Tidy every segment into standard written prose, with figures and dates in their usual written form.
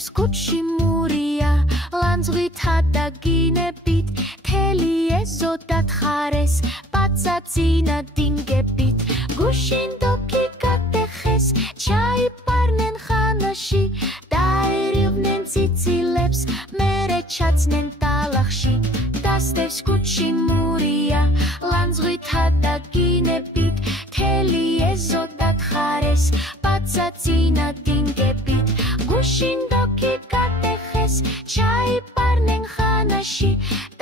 დასდევს კუჩი მურია ლანძღვითა და გინებით თელი ეზო დათხარეს პაცაცინა დინგებით გუშინ დოკი გადეხეს ჩაიპარნენ ხანაში დაერივნენ ციცილებს მერე ჩაცნენ ტალახში დასდევს კუჩი მურია ლანძღვითა და გინებით თელი ეზო დათხარეს პაცაცინა დინგებით გუშინ დოკი გადეხეს ჩაიპარნენ ხანაში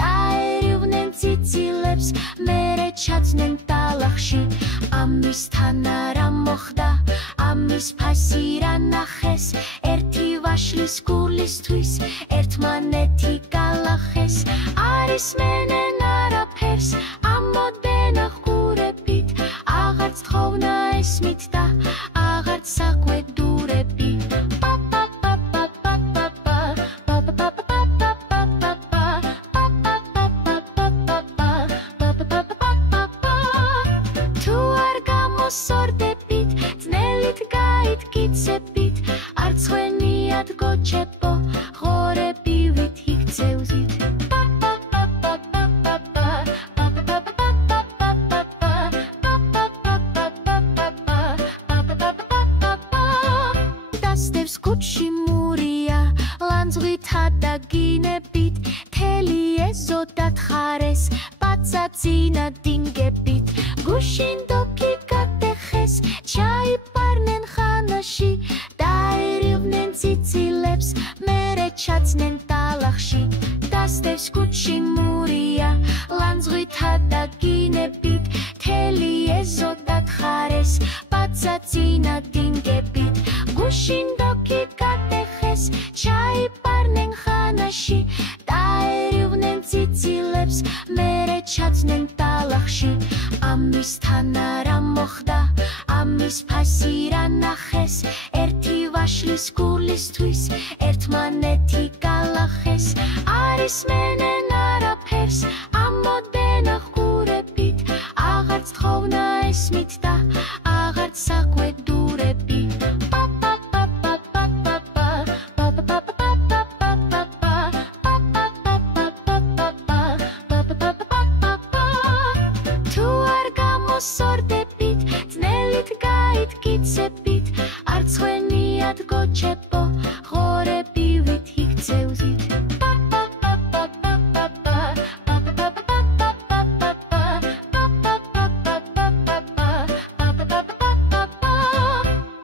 დაერივნენ ციცილებს მერე ჩაცნენ ტალახში ამისთან არა მოხდა ამის ფასი რა ნახეს ერთი ვაშლის გულისთვის ერთმანეთი გალახეს არის მენენ არაფერს ამოდენ აღგურებით აღარც თხოვნა ესმით და აღარც საკვედურები თუ არ გამოსორდებით ძნელით გაითკიცებით არ ცხვენიათ გოჩებო ღორებივით იქცევზით დასდევს კუჩი მურია ლანძღვითა და გინებით თელი ეზო დათხარეს პაცაცინა დინგებით გუშინ დოკი გადეხეს ჩაიპარნენ ხანაში დაერივნენ ციცილებს მერე ჩაცნენ ტალახში დასდევს კუჩი მურია ლანძღვითა და გინებით თელი ეზო დათხარეს პაცაცინა დინგებით გუშინ დოკი გადეხეს ჩაიპარნენ ხანაში დაერივნენ ციცილებს მერე ჩაცნენ ტალახში ამისთან არა მოხდა ამის ფასი რა ნახეს ერთი ვაშლის გულისთვის ერთმანეთი გალახეს არის მენენ არაფერს ამოდენ აღგურებით აღარც თხოვნა ესმით